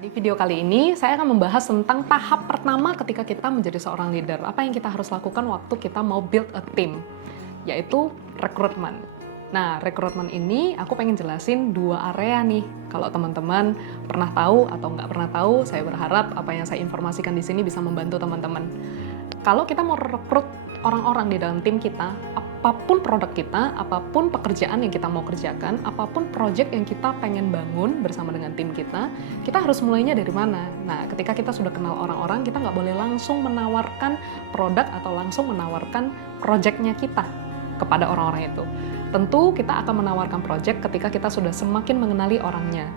Di video kali ini, saya akan membahas tentang tahap pertama ketika kita menjadi seorang leader. Apa yang kita harus lakukan waktu kita mau build a team, yaitu rekrutmen. Nah, rekrutmen ini aku pengen jelasin dua area nih. Kalau teman-teman pernah tahu atau nggak pernah tahu, saya berharap apa yang saya informasikan di sini bisa membantu teman-teman. Kalau kita mau rekrut orang-orang di dalam tim kita, apapun produk kita, apapun pekerjaan yang kita mau kerjakan, apapun project yang kita pengen bangun bersama dengan tim kita harus mulainya dari mana? Nah, ketika kita sudah kenal orang-orang, kita nggak boleh langsung menawarkan produk atau langsung menawarkan projectnya kita kepada orang-orang itu. Tentu kita akan menawarkan project ketika kita sudah semakin mengenali orangnya.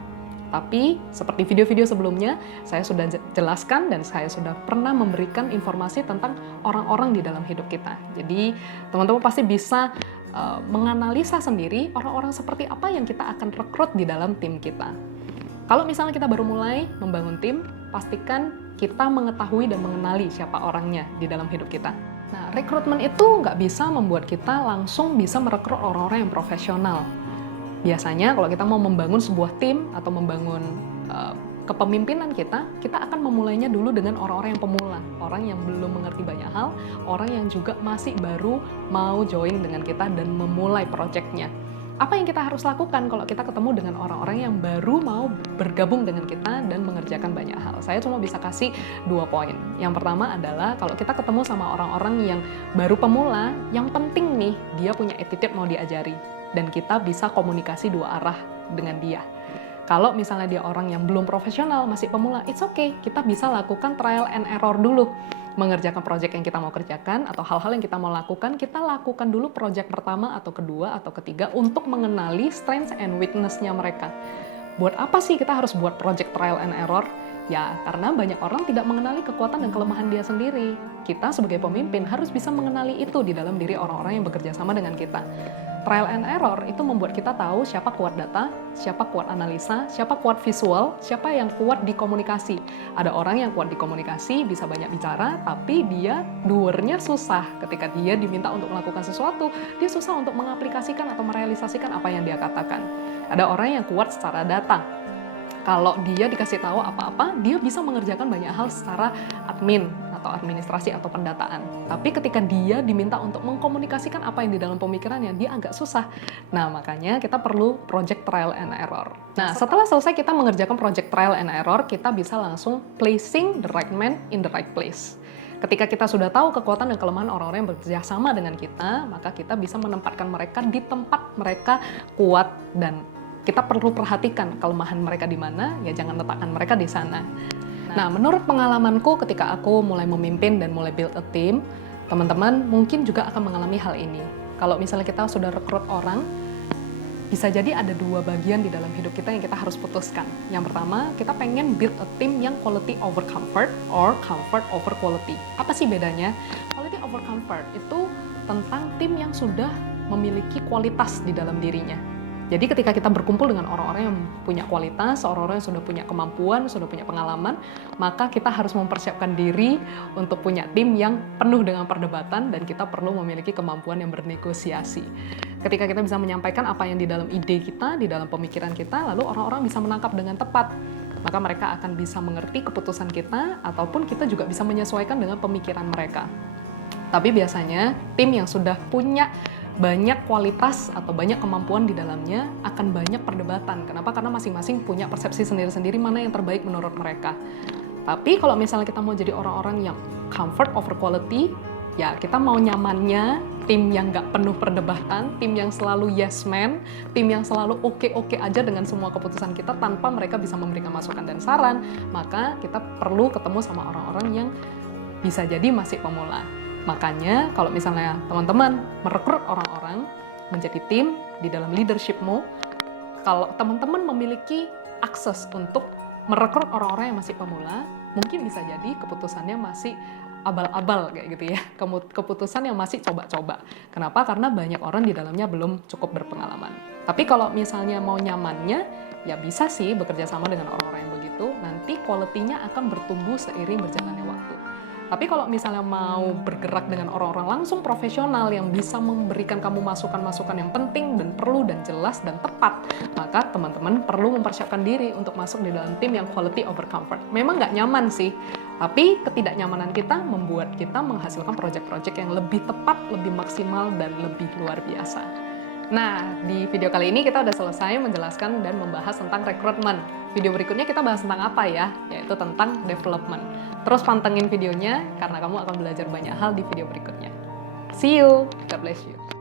Tapi, seperti video-video sebelumnya, saya sudah jelaskan dan saya sudah pernah memberikan informasi tentang orang-orang di dalam hidup kita. Jadi, teman-teman pasti bisa menganalisa sendiri orang-orang seperti apa yang kita akan rekrut di dalam tim kita. Kalau misalnya kita baru mulai membangun tim, pastikan kita mengetahui dan mengenali siapa orangnya di dalam hidup kita. Nah, rekrutmen itu nggak bisa membuat kita langsung bisa merekrut orang-orang yang profesional. Biasanya kalau kita mau membangun sebuah tim atau membangun kepemimpinan kita akan memulainya dulu dengan orang-orang yang pemula, orang yang belum mengerti banyak hal, orang yang juga masih baru mau join dengan kita dan memulai project-nya. Apa yang kita harus lakukan kalau kita ketemu dengan orang-orang yang baru mau bergabung dengan kita dan mengerjakan banyak hal? Saya cuma bisa kasih 2 poin. Yang pertama adalah kalau kita ketemu sama orang-orang yang baru pemula, yang penting nih dia punya attitude mau diajari. Dan kita bisa komunikasi 2 arah dengan dia. Kalau misalnya dia orang yang belum profesional, masih pemula, it's okay. Kita bisa lakukan trial and error dulu. Mengerjakan project yang kita mau kerjakan, atau hal-hal yang kita mau lakukan, kita lakukan dulu project pertama, atau kedua, atau ketiga, untuk mengenali strengths and weakness-nya mereka. Buat apa sih kita harus buat project trial and error? Ya, karena banyak orang tidak mengenali kekuatan dan kelemahan dia sendiri. Kita sebagai pemimpin harus bisa mengenali itu di dalam diri orang-orang yang bekerja sama dengan kita. Trial and error itu membuat kita tahu siapa kuat data, siapa kuat analisa, siapa kuat visual, siapa yang kuat di komunikasi. Ada orang yang kuat di komunikasi, bisa banyak bicara, tapi dia doernya susah. Ketika dia diminta untuk melakukan sesuatu, dia susah untuk mengaplikasikan atau merealisasikan apa yang dia katakan. Ada orang yang kuat secara data. Kalau dia dikasih tahu apa-apa, dia bisa mengerjakan banyak hal secara admin atau administrasi atau pendataan. Tapi ketika dia diminta untuk mengkomunikasikan apa yang di dalam pemikirannya, dia agak susah. Nah, makanya kita perlu project trial and error. Nah, setelah selesai kita mengerjakan project trial and error, kita bisa langsung placing the right man in the right place. Ketika kita sudah tahu kekuatan dan kelemahan orang-orang yang bekerja sama dengan kita, maka kita bisa menempatkan mereka di tempat mereka kuat dan kita perlu perhatikan kelemahan mereka di mana, ya jangan letakkan mereka di sana. Nah, menurut pengalamanku ketika aku mulai memimpin dan mulai build a team, teman-teman mungkin juga akan mengalami hal ini. Kalau misalnya kita sudah rekrut orang, bisa jadi ada 2 bagian di dalam hidup kita yang kita harus putuskan. Yang pertama, kita pengen build a team yang quality over comfort or comfort over quality. Apa sih bedanya? Quality over comfort itu tentang tim yang sudah memiliki kualitas di dalam dirinya. Jadi ketika kita berkumpul dengan orang-orang yang punya kualitas, orang-orang yang sudah punya kemampuan, sudah punya pengalaman, maka kita harus mempersiapkan diri untuk punya tim yang penuh dengan perdebatan dan kita perlu memiliki kemampuan yang bernegosiasi. Ketika kita bisa menyampaikan apa yang di dalam ide kita, di dalam pemikiran kita, lalu orang-orang bisa menangkap dengan tepat, maka mereka akan bisa mengerti keputusan kita ataupun kita juga bisa menyesuaikan dengan pemikiran mereka. Tapi biasanya tim yang sudah punya banyak kualitas atau banyak kemampuan di dalamnya akan banyak perdebatan. Kenapa? Karena masing-masing punya persepsi sendiri-sendiri mana yang terbaik menurut mereka. Tapi kalau misalnya kita mau jadi orang-orang yang comfort over quality, ya kita mau nyamannya tim yang nggak penuh perdebatan, tim yang selalu yes man, tim yang selalu oke-oke aja dengan semua keputusan kita tanpa mereka bisa memberikan masukan dan saran, maka kita perlu ketemu sama orang-orang yang bisa jadi masih pemula. Makanya kalau misalnya teman-teman merekrut orang-orang menjadi tim di dalam leadershipmu, kalau teman-teman memiliki akses untuk merekrut orang-orang yang masih pemula, mungkin bisa jadi keputusannya masih abal-abal kayak gitu ya, keputusan yang masih coba-coba. Kenapa? Karena banyak orang di dalamnya belum cukup berpengalaman. Tapi kalau misalnya mau nyamannya, ya bisa sih bekerja sama dengan orang-orang yang begitu, nanti quality-nya akan bertumbuh seiring berjalannya waktu. Tapi kalau misalnya mau bergerak dengan orang-orang langsung profesional yang bisa memberikan kamu masukan-masukan yang penting dan perlu dan jelas dan tepat, maka teman-teman perlu mempersiapkan diri untuk masuk di dalam tim yang quality over comfort. Memang nggak nyaman sih, tapi ketidaknyamanan kita membuat kita menghasilkan proyek-proyek yang lebih tepat, lebih maksimal, dan lebih luar biasa. Nah, di video kali ini kita udah selesai menjelaskan dan membahas tentang rekrutmen. Video berikutnya kita bahas tentang apa ya? Yaitu tentang development. Terus pantengin videonya, karena kamu akan belajar banyak hal di video berikutnya. See you! God bless you!